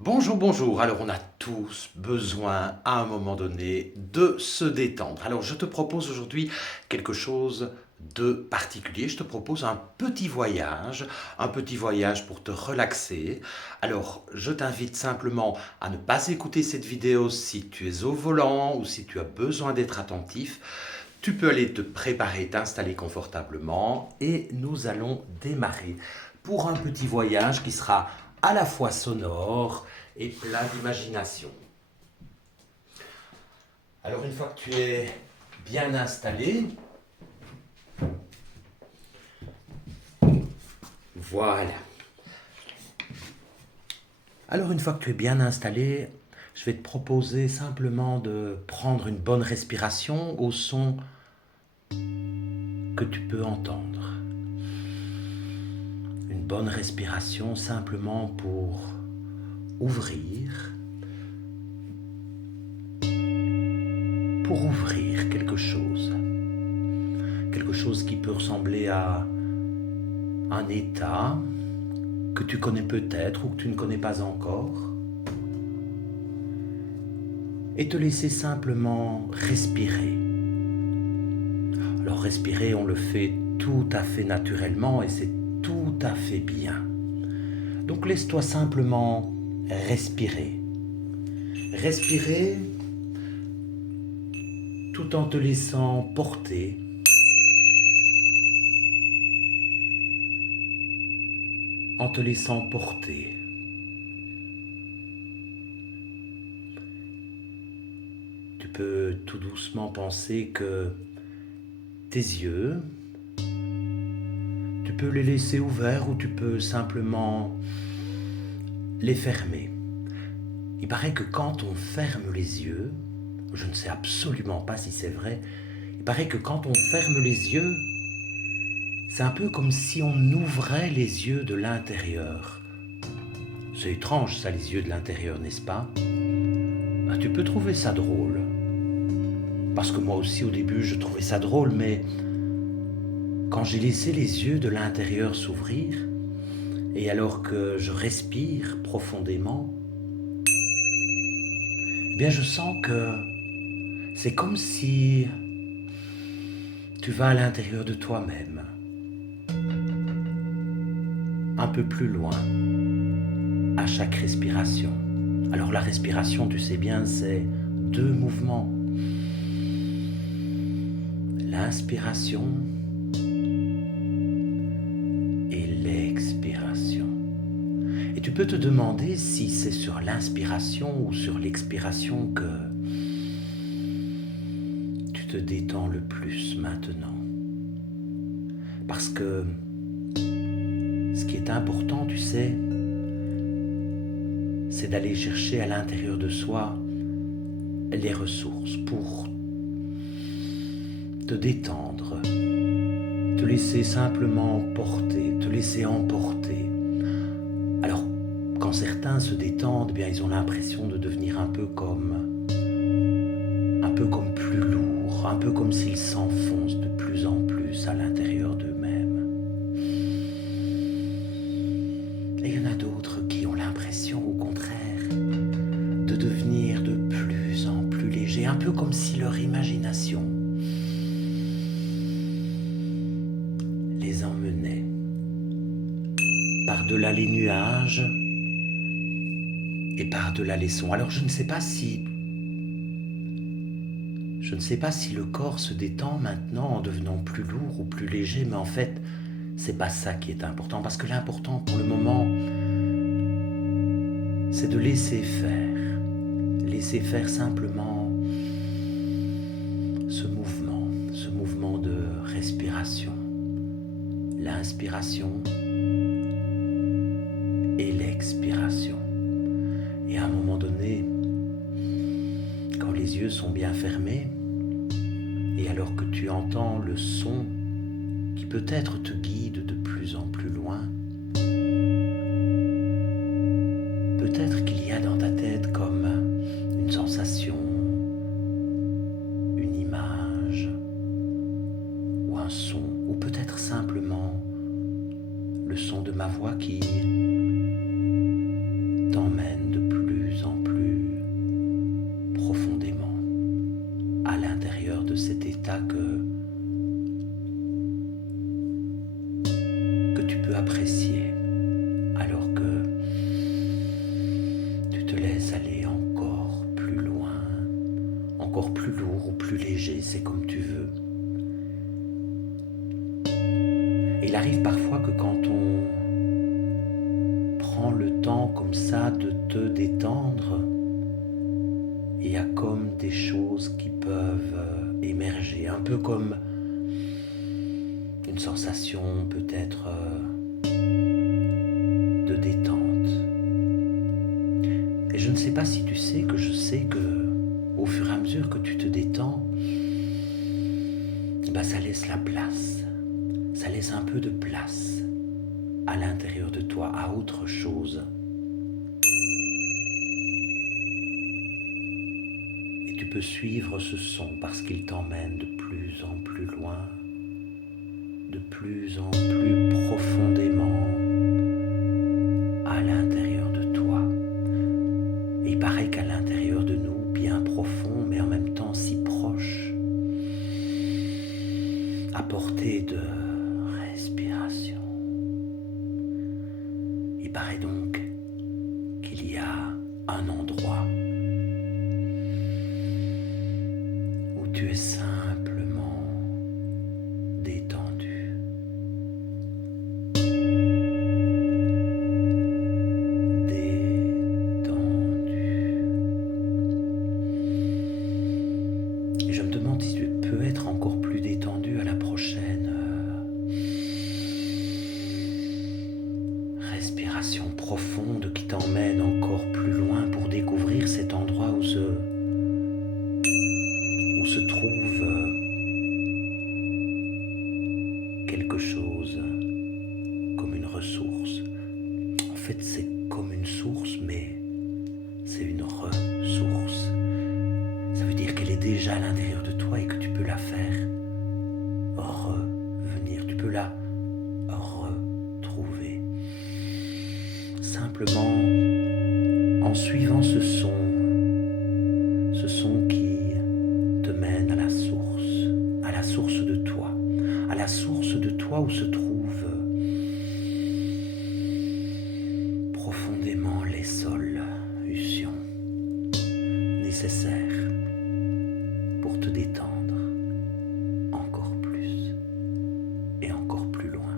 Bonjour, bonjour. Alors, on a tous besoin, à un moment donné, de se détendre. Alors, je te propose aujourd'hui quelque chose de particulier. Je te propose un petit voyage pour te relaxer. Alors, je t'invite simplement à ne pas écouter cette vidéo si tu es au volant ou si tu as besoin d'être attentif. Tu peux aller te préparer, t'installer confortablement et nous allons démarrer pour un petit voyage qui sera à la fois sonore et plein d'imagination. Alors une fois que tu es bien installé, voilà. Alors une fois que tu es bien installé, je vais te proposer simplement de prendre une bonne respiration au son que tu peux entendre. Une bonne respiration simplement pour ouvrir, quelque chose qui peut ressembler à un état que tu connais peut-être ou que tu ne connais pas encore, et te laisser simplement respirer. Alors respirer, on le fait tout à fait naturellement et c'est tout à fait bien. Donc laisse-toi simplement respirer. Respirer tout en te laissant porter, en te laissant porter. Tu peux tout doucement penser que tes yeux, tu peux les laisser ouverts ou tu peux simplement les fermer. Il paraît que quand on ferme les yeux, je ne sais absolument pas si c'est vrai, il paraît que quand on ferme les yeux, c'est un peu comme si on ouvrait les yeux de l'intérieur. C'est étrange ça, les yeux de l'intérieur, n'est-ce pas? Tu peux trouver ça drôle. Parce que moi aussi au début je trouvais ça drôle, mais quand j'ai laissé les yeux de l'intérieur s'ouvrir, et alors que je respire profondément, eh bien je sens que c'est comme si tu vas à l'intérieur de toi-même, un peu plus loin, à chaque respiration. Alors la respiration, tu sais bien, c'est deux mouvements. L'inspiration et l'expiration. Et tu peux te demander si c'est sur l'inspiration ou sur l'expiration que tu te détends le plus maintenant. Parce que ce qui est important, tu sais, c'est d'aller chercher à l'intérieur de soi les ressources pour te détendre, te laisser simplement porter, te laisser emporter. Alors, quand certains se détendent, eh bien, ils ont l'impression de devenir un peu comme plus lourd, un peu comme s'ils s'enfoncent de plus en plus à l'intérieur d'eux-mêmes. Et il y en a d'autres qui ont l'impression, au contraire, de devenir de plus en plus légers, un peu comme si leur imagination les emmenait par-delà les nuages et par-delà les sons. Alors je ne sais pas si le corps se détend maintenant en devenant plus lourd ou plus léger, mais en fait, c'est pas ça qui est important, parce que l'important pour le moment, c'est de laisser faire simplement ce mouvement de respiration, l'inspiration et l'expiration. Et à un moment donné, quand les yeux sont bien fermés, et alors que tu entends le son qui peut-être te guide de plus en plus loin, peut-être qu'il y a dans ta tête comme une sensation, une image, ou un son, ou peut-être simplement le son de ma voix qui t'emmène de plus plus léger, c'est comme tu veux. Et il arrive parfois que quand on prend le temps comme ça de te détendre, il y a comme des choses qui peuvent émerger, un peu comme une sensation peut-être de détente. Et je ne sais pas si tu sais que je sais que au fur et à mesure que tu te détends, ça laisse la place, ça laisse un peu de place à l'intérieur de toi, à autre chose. Et tu peux suivre ce son parce qu'il t'emmène de plus en plus loin, de plus en plus profondément à l'intérieur de toi. Et il paraît qu'à l'intérieur de nous, bien profond, mais en même temps si proche, à portée de respiration. Il paraît donc qu'il y a un endroit où tu es simplement détendu. Et je me demande si tu peux être encore plus détendu à la prochaine respiration profonde qui t'emmène encore plus loin pour découvrir cet endroit où se trouve quelque chose comme une ressource. En fait, c'est comme une source, mais c'est une ressource. Ça veut dire qu'elle est déjà à l'intérieur de toi et que tu peux la faire revenir. Tu peux la retrouver. Simplement en suivant ce son qui te mène à la source de toi, à la source de toi où se trouvent profondément les solutions nécessaires pour te détendre encore plus et encore plus loin.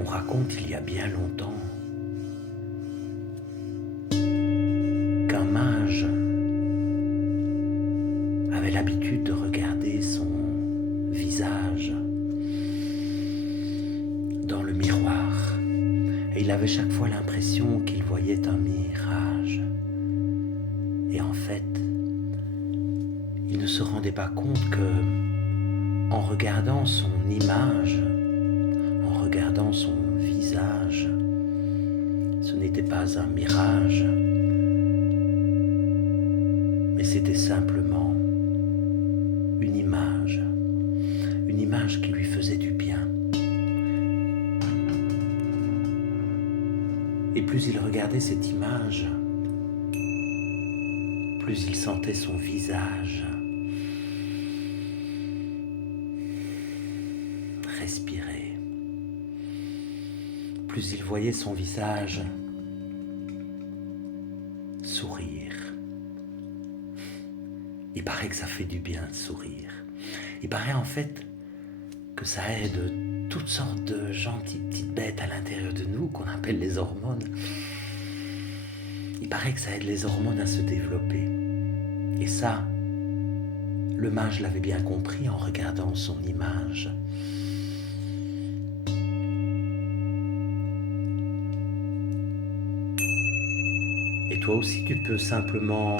On raconte il y a bien longtemps qu'un mage avait l'habitude de regarder son visage dans le miroir et il avait chaque fois l'impression qu'il voyait un mirage. Et en fait, il ne se rendait pas compte que, en regardant son image, en regardant son visage, ce n'était pas un mirage, mais c'était simplement une image qui lui faisait du bien. Et plus il regardait cette image, plus il sentait son visage respirer. Plus il voyait son visage sourire. Il paraît que ça fait du bien de sourire. Il paraît en fait que ça aide toutes sortes de gentilles petites bêtes à l'intérieur de nous qu'on appelle les hormones. Il paraît que ça aide les hormones à se développer. Et ça, le mage l'avait bien compris en regardant son image. Et toi aussi, tu peux simplement,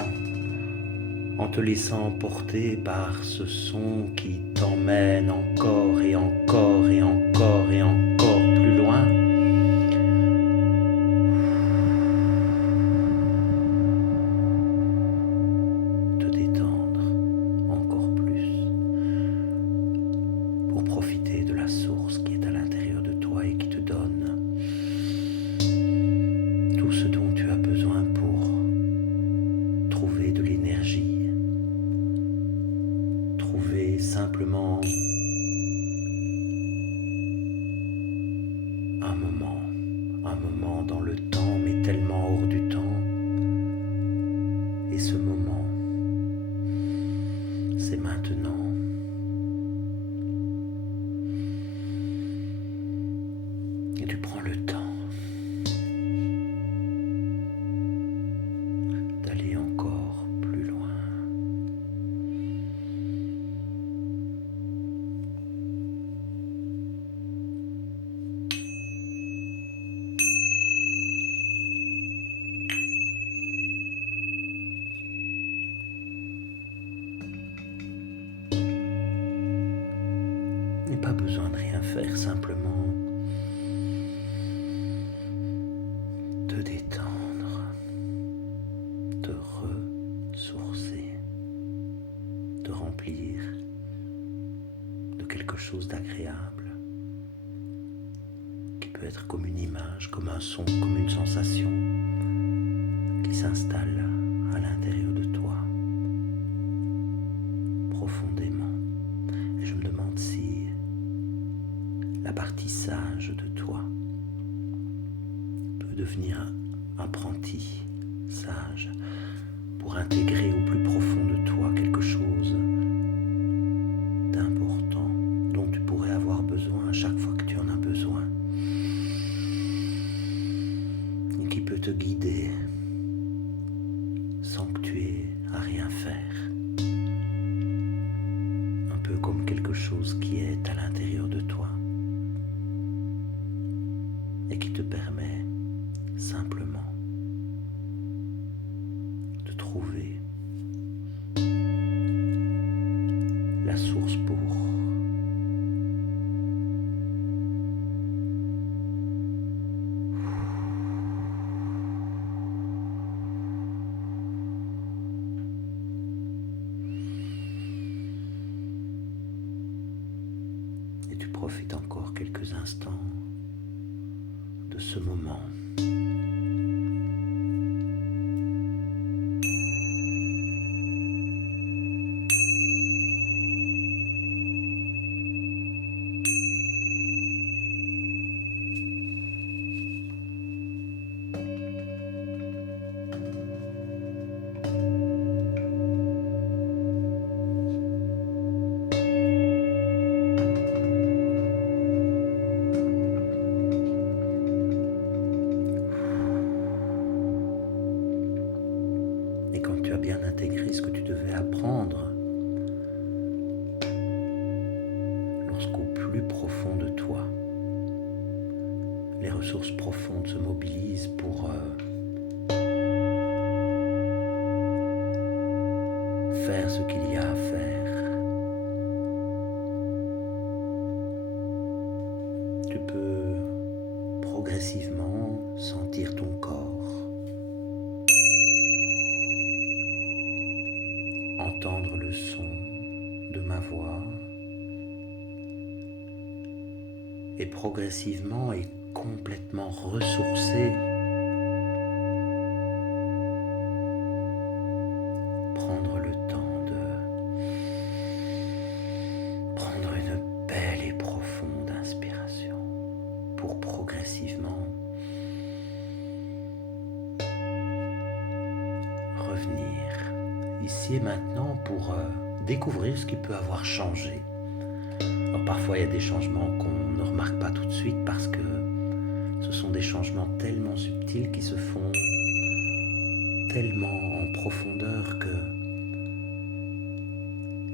en te laissant porter par ce son qui t'emmène encore et encore et encore et encore plus loin, te détendre encore plus pour profiter de la source qui est à l'intérieur de toi et qui te donne tout ce dont tu as besoin pour trouver de l'énergie, trouver simplement un moment dans le temps, mais tellement hors du temps, Et ce moment, c'est maintenant. Et tu prends le temps d'aller encore plus loin. Il n'y a pas besoin de rien faire, simplement te détendre, te ressourcer, te remplir de quelque chose d'agréable qui peut être comme une image, comme un son, comme une sensation qui s'installe à l'intérieur de toi, profondément. Et je me demande si la partie sage de toi peut devenir apprenti sage pour intégrer au plus profond de toi quelque chose d'important dont tu pourrais avoir besoin à chaque fois que tu en as besoin et qui peut te guider sans que tu aies à rien faire, un peu comme quelque chose qui est à l'intérieur de toi et qui te permet simplement de trouver la source pour et tu profites encore quelques instants de ce moment. Et quand tu as bien intégré ce que tu devais apprendre, lorsqu'au plus profond de toi, les ressources profondes se mobilisent pour faire ce qu'il y a à faire, tu peux progressivement sentir ton corps, entendre le son de ma voix et progressivement et complètement ressourcé, prendre le temps de prendre une belle et profonde inspiration pour progressivement revenir ici et maintenant pour découvrir ce qui peut avoir changé. Alors parfois il y a des changements qu'on ne remarque pas tout de suite parce que ce sont des changements tellement subtils qui se font tellement en profondeur que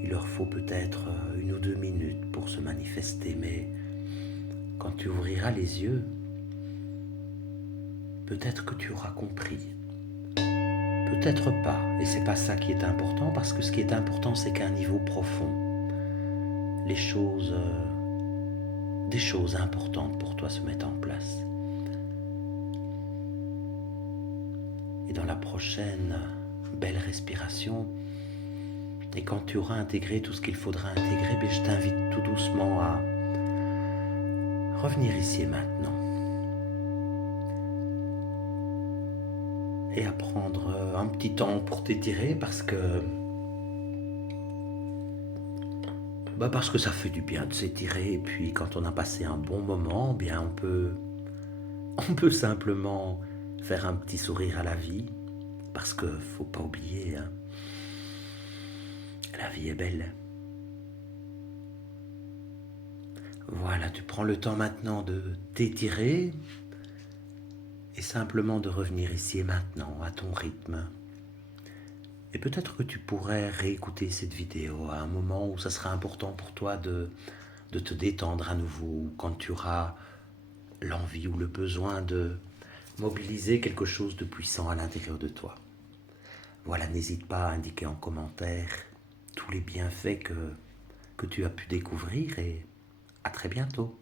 il leur faut peut-être 1 ou 2 minutes pour se manifester, mais quand tu ouvriras les yeux, peut-être que tu auras compris. Peut-être pas, et c'est pas ça qui est important, parce que ce qui est important, c'est qu'à un niveau profond, des choses importantes pour toi se mettent en place. Et dans la prochaine belle respiration, et quand tu auras intégré tout ce qu'il faudra intégrer, je t'invite tout doucement à revenir ici et maintenant. Et à prendre un petit temps pour t'étirer parce que ça fait du bien de s'étirer. Et puis quand on a passé un bon moment, on peut simplement faire un petit sourire à la vie, parce que faut pas oublier, hein, la vie est belle. Voilà, tu prends le temps maintenant de t'étirer et simplement de revenir ici et maintenant, à ton rythme. Et peut-être que tu pourrais réécouter cette vidéo à un moment où ça sera important pour toi de te détendre à nouveau, quand tu auras l'envie ou le besoin de mobiliser quelque chose de puissant à l'intérieur de toi. Voilà, n'hésite pas à indiquer en commentaire tous les bienfaits que tu as pu découvrir et à très bientôt.